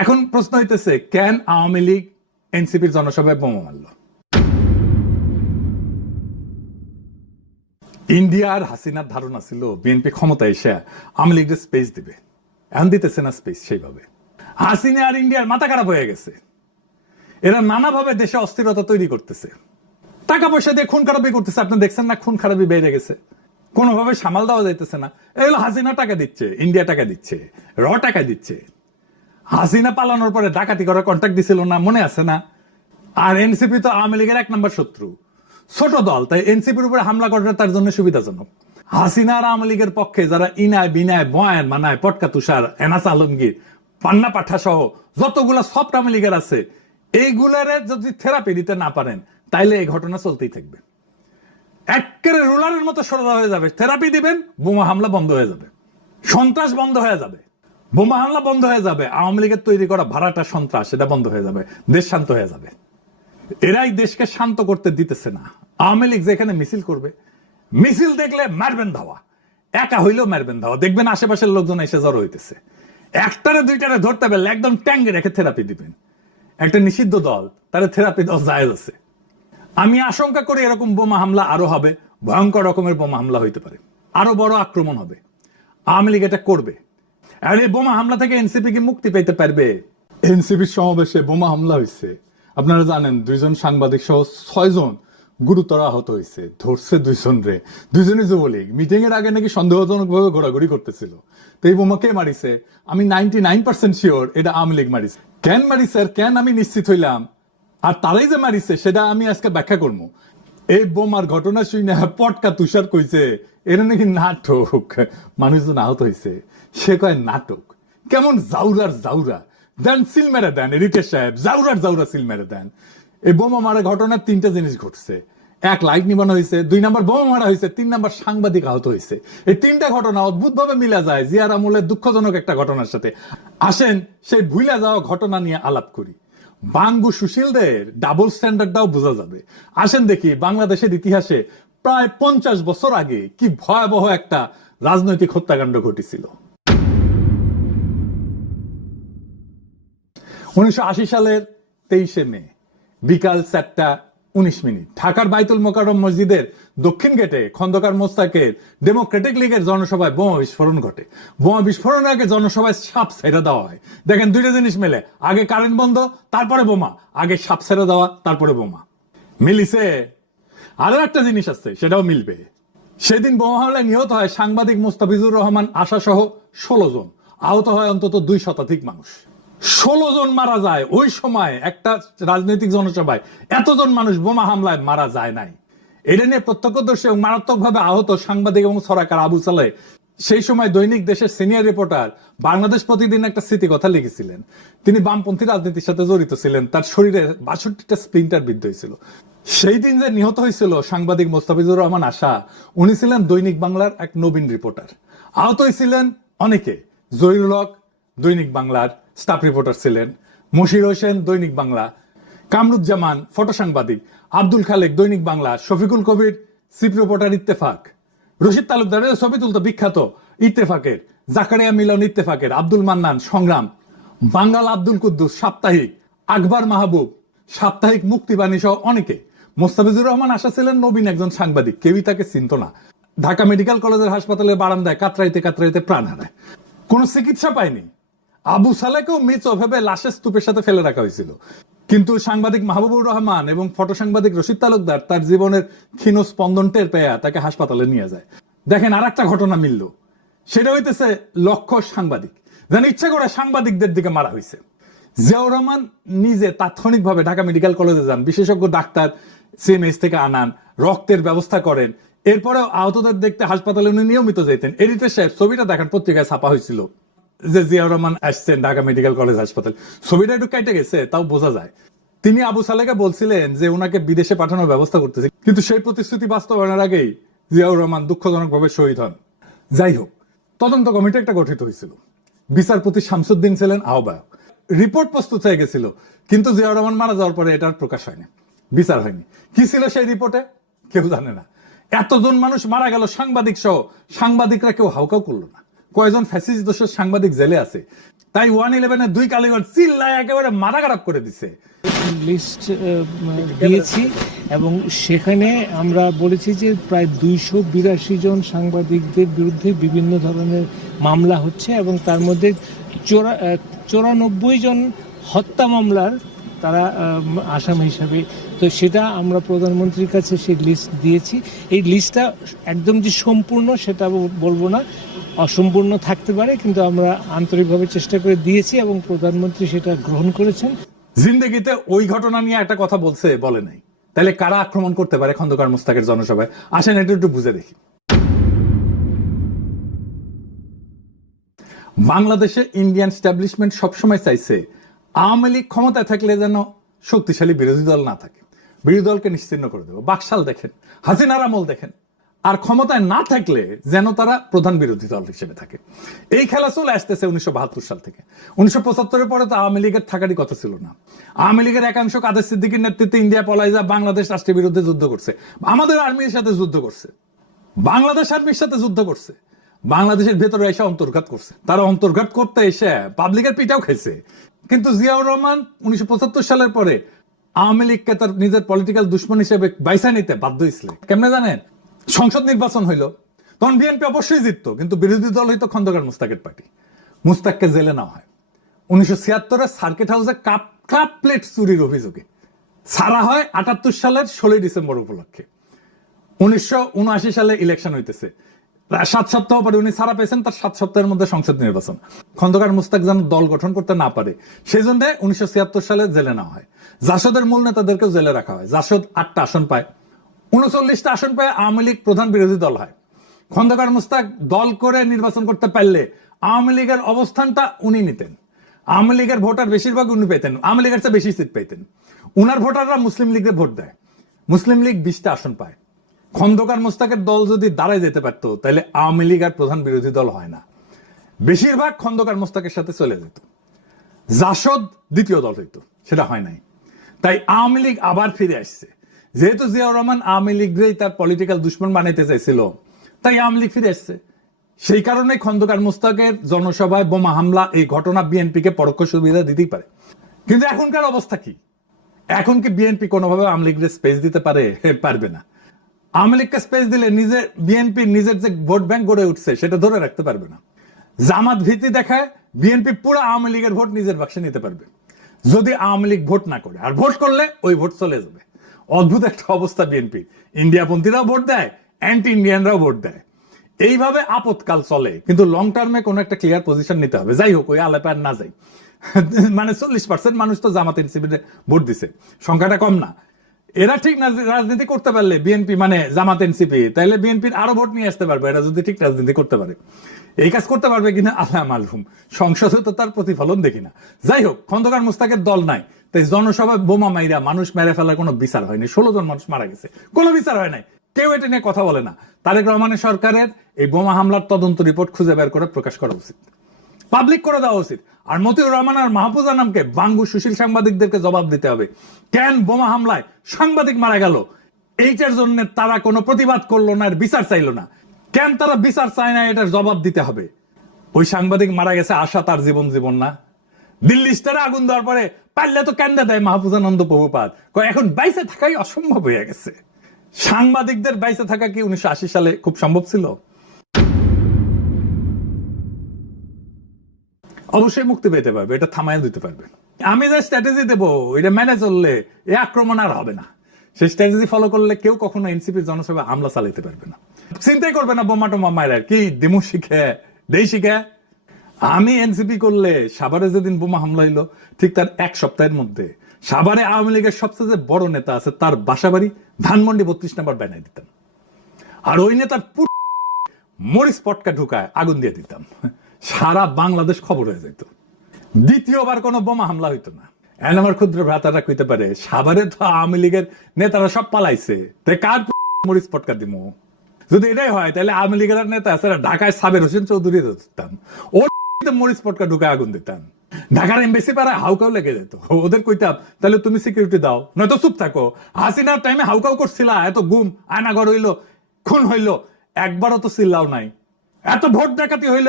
এখন প্রশ্ন হইতেছে, কেন আওয়ামী লীগ এনসিপির জনসভায় বোমা মারল? ইন্ডিয়ার হাসিনার ধারণা ছিল বিএনপি ক্ষমতা এসে আওয়ামী লীগের স্পেস দিবে, এখন দিতেছে না স্পেস। সেইভাবে হাসিনা আর ইন্ডিয়ার মাথা খারাপ হয়ে গেছে। এরা নানাভাবে দেশে অস্থিরতা তৈরি করতেছে, টাকা পয়সা দিয়ে খুন খারাপি করতেছে। আপনি দেখছেন না, খুন খারাপি বেড়ে গেছে, কোনোভাবে সামাল দেওয়া যাইতেছে না। এগুলো হাসিনা টাকা দিচ্ছে, ইন্ডিয়া টাকা দিচ্ছে, টাকা দিচ্ছে। হাসিনা পালানোর পরে ডাকাতি করার কন্ট্রাক্ট দিছিল না, মনে আছে না? আর এনসিপি তো আওয়ামী লীগের 1 নম্বর শত্রু, ছোট দল, তাই এনসিপির উপরে হামলা করাটা তার জন্য সুবিধাজনক। হাসিনা আর আওয়ামী লীগের পক্ষে যারা ইনায় বিনায় বয়ান মানায়, পটকা তুষার, এনাস আলমগীর, পান্না পাঠা সহ যতগুলা সফট আওয়ামী লীগের আছে, এইগুলারে যদি থেরাপি দিতে না পারেন তাইলে এই ঘটনা চলতেই থাকবে। একেবারে রোলারের মতো সোজা হয়ে যাবে। থেরাপি দিবেন, বোমা হামলা বন্ধ হয়ে যাবে, সন্ত্রাস বন্ধ হয়ে যাবে, বোমা হামলা বন্ধ হয়ে যাবে, আওয়ামী লীগের তৈরি করা ভাড়াটা সন্ত্রাস সেটা বন্ধ হয়ে যাবে, দেশ শান্ত হয়ে যাবে। এরাই দেশকে শান্ত করতে দিতেছে না। আওয়ামী লীগ যেখানে মিছিল করবে, মিছিল দেখলে মারবেন ধাওয়া, একা হইলেও মারবেন ধাওয়া। দেখবেন আশেপাশের লোকজন এসে জড়ো হইতেছে, একটারে দুইটারে ধরতে পারলে একদম ট্যাঙ্গে রেখে থেরাপি দিবেন। একটা নিষিদ্ধ দল, তার থেরাপি দেওয়া জায়েজ আছে। আমি আশঙ্কা করি এরকম বোমা হামলা আরো হবে, ভয়ঙ্কর রকমের বোমা হামলা হইতে পারে, আরো বড় আক্রমণ হবে। আওয়ামী লীগ এটা করবে। আর এই বোমা হামলা থেকে এনসিপি কি মুক্তি পেতে পারবে? এনসিপির সমাবেশে বোমা হামলা হয়েছে, আপনারা জানেন। 2 জন সাংবাদিক সহ 6 জন গুরুতর আহত হয়েছে। ধরছে 2 জন রে, 2 জনই যুবলীগ। মিটিং এর আগে নাকি সন্দেহজনক ভাবে ঘোরাঘুরি করতেছিল। তো এই বোমা কে মারিছে? আমি 99% শিওর এটা আওয়ামী লীগ মারিছে। কেন মারিছে আর কেন আমি নিশ্চিত হইলাম, আর তারাই যে মারিছে সেটা আমি আজকে ব্যাখ্যা করবো। এই বোমার ঘটনা শুনে পটকা তুষার কইছে এরা নাকি নাটক, মানুষজন আহত হয়েছে। সে কয় নাটক। কেমন জাউরার জাউরা দেন, সিল মেরে দেন রিতেশ সাহেব, জাউরার জাউরা সিল মেরে দেন। এই বোমা মারা ঘটনার 3টা জিনিস ঘটছে। 1, লাইট নিবানো হয়েছে, 2 নাম্বার বোমা মারা হয়েছে, 3 নাম্বার সাংবাদিক আহত হয়েছে। এই 3টা ঘটনা অদ্ভুত ভাবে মিলা যায় জিয়ার আমলের দুঃখজনক একটা ঘটনার সাথে। আসেন সেই ভুলে যাওয়া ঘটনা নিয়ে আলাপ করি। বাঙ্গু সুশীলদের ডাবল স্ট্যান্ডার্ডটাও বোঝা যাবে। আসেন দেখি বাংলাদেশের ইতিহাসে প্রায় 50 বছর আগে কি ভয়াবহ একটা রাজনৈতিক হত্যাকাণ্ড ঘটেছিল। 1980 সালের 23শে মে বিকাল 4:19 ঢাকার বাইতুল মোকাররম মসজিদের দক্ষিণ গেটে খন্দকার মোস্তাকের ডেমোক্রেটিক লীগের জনসভায় বোমা বিস্ফোরণ ঘটে। বোমা বিস্ফোরণের আগে জনসভায় সাপ ছেড়ে দেওয়া হয়। দেখেন 2টা জিনিস মেলে, আগে কারেন্ট বন্ধ তারপরে বোমা, আগে সাপ ছেড়ে দেওয়া তারপরে বোমা। মিলিছে? আরো একটা জিনিস আছে, সেটাও মিলবে। সেদিন বোমা হামলায় নিহত হয় সাংবাদিক মোস্তাফিজুর রহমান আশা সহ 16 জন, আহত হয় অন্তত 2 শতাধিক মানুষ। 16 জন মারা যায় ওই সময় একটা রাজনৈতিক জনসভায়। এতজন মানুষ বোমা হামলায় মারা যায় নাই। এটা নিয়ে প্রত্যক্ষদর্শী এবং মারাত্মকভাবে আহত সাংবাদিক এবং ছড়াকার আবু সালেহ সেই সময় দৈনিক দেশের সিনিয়র রিপোর্টার বাংলাদেশ প্রতিদিন একটা স্মৃতি কথা লিখেছিলেন। তিনি বামপন্থী রাজনীতির সাথে জড়িত ছিলেন, তার শরীরে 62টা স্প্লিন্টার বিদ্ধ হয়েছিল। সেই দিন যে নিহত হয়েছিল সাংবাদিক মোস্তাফিজুর রহমান আশা, উনি ছিলেন দৈনিক বাংলার এক নবীন রিপোর্টার। আহত হয়েছিলেন অনেকে। জহিরুল হক দৈনিক বাংলার স্টাফ রিপোর্টার ছিলেন, মশির হোসেন দৈনিক বাংলা, কামরুজ্জামান ফটো সাংবাদিক, আব্দুল খালেক দৈনিক বাংলা, শফিকুল কবির চিফ রিপোর্টার ইত্তেফাক, রশিদ তালুকদার ছবি তুলতো বিখ্যাত ইত্তেফাকের, জাকারিয়া মিলন ইত্তেফাকের, আব্দুল মান্নান সংগ্রাম, বাঙ্গাল আব্দুল কুদ্দুস সাপ্তাহিক, আকবর মাহবুব সাপ্তাহিক, মুক্তিবাণী সহ অনেকে। মোস্তাফিজুর রহমান আশা ছিলেন নবীন একজন সাংবাদিক, কেউই তাকে চিনত না। ঢাকা মেডিকেল কলেজের হাসপাতালের বারান্দায় কাতরাইতে কাতরাইতে প্রাণ হারায়, কোনো চিকিৎসা পায়নি। আবু সালেকেও মৃত ভেবে লাশের স্তূপের সাথে ফেলে রাখা হয়েছিল। কিন্তু সাংবাদিক মাহবুবুর রহমান এবং ফটো সাংবাদিক রশিদ তালুকদার তার জীবনের ক্ষীণ স্পন্দন টের পেয়ে তাকে হাসপাতালে নিয়ে যায়। দেখেন আর একটা ঘটনা মিলল, সেটা হইতেছে লক্ষ্য সাংবাদিক যেন ইচ্ছা করে সাংবাদিকদের দিকে মারা হয়েছে। জিয়াউর রহমান নিজে তাৎক্ষণিকভাবে ঢাকা মেডিকেল কলেজে যান, বিশেষজ্ঞ ডাক্তার সিএমএইচ থেকে আনান, রক্তের ব্যবস্থা করেন। এরপরেও আহতদের দেখতে হাসপাতালে উনি নিয়মিত যেতেন। এডিটর সাহেব ছবিটা দেখেন, পত্রিকায় ছাপা হয়েছিল যে জিয়াউর রহমান আসছেন ঢাকা মেডিকেল কলেজ হাসপাতাল। ছবিটা একটু কেটে গেছে, তাও বোঝা যায়। তিনি আবু সালেহকে বলছিলেন যে ওনাকে বিদেশে পাঠানোর ব্যবস্থা করতেছে, কিন্তু সেই প্রতিশ্রুতি বাস্তবায়নের আগেই জিয়াউর রহমান দুঃখজনকভাবে শহীদ হন। যাই হোক, তদন্ত কমিটি একটা গঠিত হয়েছিল, বিচারপতি শামসুদ্দিন ছিলেন আহ্বায়ক। রিপোর্ট প্রস্তুত হয়ে গেছিল, কিন্তু জিয়াউর রহমান মারা যাওয়ার পরে এটার প্রকাশ হয়নি, বিচার হয়নি। কি ছিল সেই রিপোর্টে কেউ জানে না। এতজন মানুষ মারা গেল সাংবাদিক সহ, সাংবাদিকরা কেউ হাউকাউ করলো না। কয়েকজন ফ্যাসিস্ট দোষের সাংবাদিক জেলে আছে, তাই 111-এর 2 কালীগঞ্জ চিল্লায় একেবারে মাথা খারাপ করে দিছে। লিস্ট দিয়েছি এবং সেখানে আমরা বলেছি যে প্রায় 282 জন সাংবাদিকদের বিরুদ্ধে বিভিন্ন ধরনের মামলা হচ্ছে এবং তার মধ্যে 94 জন হত্যা মামলার তারা আসামি হিসাবে। তো সেটা আমরা প্রধানমন্ত্রীর কাছে সেই লিস্ট দিয়েছি। এই লিস্টটা একদম যে সম্পূর্ণ সেটা বলবো না, অসম্পূর্ণ থাকতে পারে, কিন্তু আমরা আন্তরিকভাবে চেষ্টা করে দিয়েছি এবং প্রধানমন্ত্রী সেটা গ্রহণ করেছেন। জিন্দেগিতে ওই ঘটনা নিয়ে একটা কথা বলছে, বলে নাই, তাহলে কারা আক্রমণ করতে পারে খন্দকার মোস্তাকের জনসভায়? আসেন এটা একটু বুঝে দেখি। বাংলাদেশে ইন্ডিয়ান স্ট্যাবলিশমেন্ট সবসময় চাইছে আওয়ামী লীগ ক্ষমতায় থাকলে যেন শক্তিশালী বিরোধী দল না থাকে, বিরোধী দলকে নিশ্চিহ্ন করে দেবো। বাকশাল দেখেন, হাসিনার আমল দেখেন। আর ক্ষমতায় না থাকলে যেন তারা প্রধান বিরোধী দল হিসেবে থাকে। এই খেলা চলে আসতেছে 1972 সাল থেকে। 1975-এর পরে তো আওয়ামী লীগের থাকারই কথা ছিল না। আওয়ামী লীগের একাংশ কাদের সিদ্দিকীর নেতৃত্বে ইন্ডিয়া পলাইজা বাংলাদেশ রাষ্ট্রের বিরুদ্ধে যুদ্ধ করছে, আমাদের আর্মির সাথে যুদ্ধ করছে, বাংলাদেশ আর্মির সাথে যুদ্ধ করছে, বাংলাদেশের ভেতরে এসে অন্তর্ঘাত করছে। তারা অন্তর্ঘাত করতে এসে পাবলিকের পিটাও খাইছে। কিন্তু জিয়াউর রহমান 1975 সালের পরে আওয়ামী লীগকে তার নিজের পলিটিক্যাল দুশ্মন হিসেবে বাইসা নিতে বাধ্য হয়েছিল। কেমনে জানেন? সংসদ নির্বাচন হইল, তখন বিএনপি অবশ্যই জিততো, কিন্তু বিরোধী দল হইতো খন্দকার মোস্তাকের পার্টি। মুস্তাককে জেলে নেওয়া হয় 1976-এ সার্কিট হাউসে কাপ প্লেট চুরির অভিযোগে। ছাড়া হয় 78 সালের 16 ডিসেম্বর উপলক্ষে। 1979 সালে ইলেকশন হইতেছে, 7 সপ্তাহ পরে উনি ছাড়া পেয়েছেন, তার 7 সপ্তাহের মধ্যে সংসদ নির্বাচন। খন্দকার মুস্তাক যেন দল গঠন করতে না পারে সেই জন্য 1976 সালে জেলে নেওয়া হয়। জাসদের মূল নেতাদেরকেও জেলে রাখা হয়। জাসদ 8টা আসন পায়, 39টা আসন পায় আওয়ামী লীগ প্রধান বিরোধী দল হয়। খন্দকার মুস্তাক দল করে নির্বাচন করতে পারলে আওয়ামী লীগের অবস্থানটা উনি নিতেন। আওয়ামী লীগের ভোটার বেশিরভাগ উনি পেতেন, আওয়ামী লীগের চেয়ে বেশি সিট পেতেন। উনার ভোটাররা মুসলিম লীগের ভোট দেয়, মুসলিম লীগ 20টা আসন পায়। খন্দকার মোস্তাকের দল যদি দাঁড়ায় যেতে পারতো তাহলে আওয়ামী লীগ আর প্রধান বিরোধী দল হয় না, বেশিরভাগ খন্দকার মোস্তাকের সাথে চলে যেত। জাসদ দ্বিতীয় দল হইতো, সেটা হয় নাই। তাই আওয়ামী লীগ আবার ফিরে আসছে। যেহেতু জিয়াউর রহমান আওয়ামী লীগরেই তার পলিটিক্যাল দুশ্মন বানাইতে চাইছিল, তাই আওয়ামী লীগ ফিরে আসছে। সেই কারণে খন্দকার মোস্তাকের জনসভায় বোমা হামলা, এই ঘটনা বিএনপিকে পরোক্ষ সুবিধা দিতেই পারে। কিন্তু এখনকার অবস্থা কি? এখন কি বিএনপি কোনোভাবে আওয়ামী লীগের স্পেস দিতে পারে? পারবে না। আওয়ামী লীগকে স্পেস দিলে বিএনপির নিজের যে ভোট ব্যাংক গড়ে উঠছে সেটা ধরে রাখতে পারবে না। জামাত ভীতি দেখায় বিএনপি পুরো আওয়ামী লীগের ভোট নিজের বাক্সে নিতে পারবে যদি আওয়ামী লীগ ভোট না করে। আর ভোট করলে ওই ভোট চলে যাবে। অদ্ভুত একটা অবস্থা বিএনপি। ইন্ডিয়াপন্থীরাও ভোট দেয়, অ্যান্টি ইন্ডিয়ানরাও ভোট দেয়। এইভাবে আপদকাল চলে, কিন্তু লং টার্মে কোনো একটা ক্লিয়ার পজিশন নিতে হবে। যাই হোক, ওই আলাপে আর না যাই। মানে 40% মানুষ তো জামাত এনসিপিতে ভোট দিছে, সংখ্যাটা কম না। এরা ঠিক রাজনীতি করতে পারলে বিএনপি মানে জামাত এনসিপি, তাহলে বিএনপির আরো ভোট নিয়ে আসতে পারবে। এরা যদি ঠিক রাজনীতি করতে পারে, এই কাজ করতে পারবে কিনা আল্লাহ মালুম। সংসদে তো তার প্রতিফলন দেখি না। যাই হোক, খন্দকার মোস্তাকের দল নাই, তাই জনসভায় বোমা মাইরা মানুষ মেরে ফেলার কোনো বিচার হয়নি। 16 জন মানুষ মারা গেছে, কোনো বিচার হয় নাই, কেউ এটা নিয়ে কথা বলে না। তারেক রহমানের সরকারের এই বোমা হামলার তদন্ত রিপোর্ট খুঁজে বের করে প্রকাশ করা উচিত, পাবলিক করে দেওয়া উচিত। আর মতিউর রহমান আর মাহফুজ আনামকে বাঙ্গু সুশীল সাংবাদিকদেরকে জবাব দিতে হবে, কেন বোমা হামলায় সাংবাদিক মারা গেল, এইটার জন্য তারা কোনো প্রতিবাদ করলো না, বিচার চাইলো না। কেন তারা বিচার চায় না, এটার জবাব দিতে হবে। ওই সাংবাদিক মারা গেছে, আশা তার জীবন না। দিল্লি স্টারে আগুন দেওয়ার পরে পারলে তো কেন্দ্রে দেয় মাহফুজ আনন্দ প্রভুপাত, এখন বাইসে থাকাই অসম্ভব হয়ে গেছে। সাংবাদিকদের বাইসে থাকা কি 1980 সালে খুব সম্ভব ছিল? অবশ্যই মুক্তি পেতে পারবে, এটা থামায় দিতে পারবে। আমি যে স্ট্র্যাটেজি দেবো এটা মেনে চললে এ আক্রমণ আর হবে না। সেই স্ট্র্যাটেজি ফলো করলে কেউ কখনো এনসিপির জনসভায় হামলা চালাইতে পারবে না, চিন্তাই করবে না বোমা টোমা মায়ের কি দিমু শিখে দেই শিখে। আমি এনসিপি করলে সাভারে যেদিন বোমা হামলা হইলো ঠিক তার 1 সপ্তাহের মধ্যে সাভারে আওয়ামী লীগের সবচেয়ে যে বড় নেতা আছে তার বাসাবাড়ি ধানমন্ডি 32 নম্বর বানাই দিতাম। আর ওই নেতার মরিচ পটকা ঢুকায় আগুন দিয়ে দিতাম, সারা বাংলাদেশ খবর হয়ে যেত। দ্বিতীয়বার কোনো বোমা হামলা হইতো না। এখন আমার ক্ষুদ্র ভ্রাতারা কইতে পারে সাভারে তো আওয়ামী লীগের নেতারা সব পালাইছে, তাই কার মরিচ পটকা দিমু? যদি এটাই হয় তাহলে আওয়ামী লীগের নেতা আছে ঢাকায় সাবের হোসেন চৌধুরী দিতাম, ওর মরিচ পটকা ঢুকায় আগুন দিতাম। ঢাকার এমবেসি পাড়ায় হাউকাও লেগে যেত, ওদের কইতাম তাহলে তুমি সিকিউরিটি দাও, নয়তো চুপ থাকো। হাসিনার টাইমে হাউকাও করছিলা, এত গুম আয়নাঘর হইলো, খুন হইলো, একবারও তো চিল্লাও নাই। এত ভোট ডাকাতি হইলো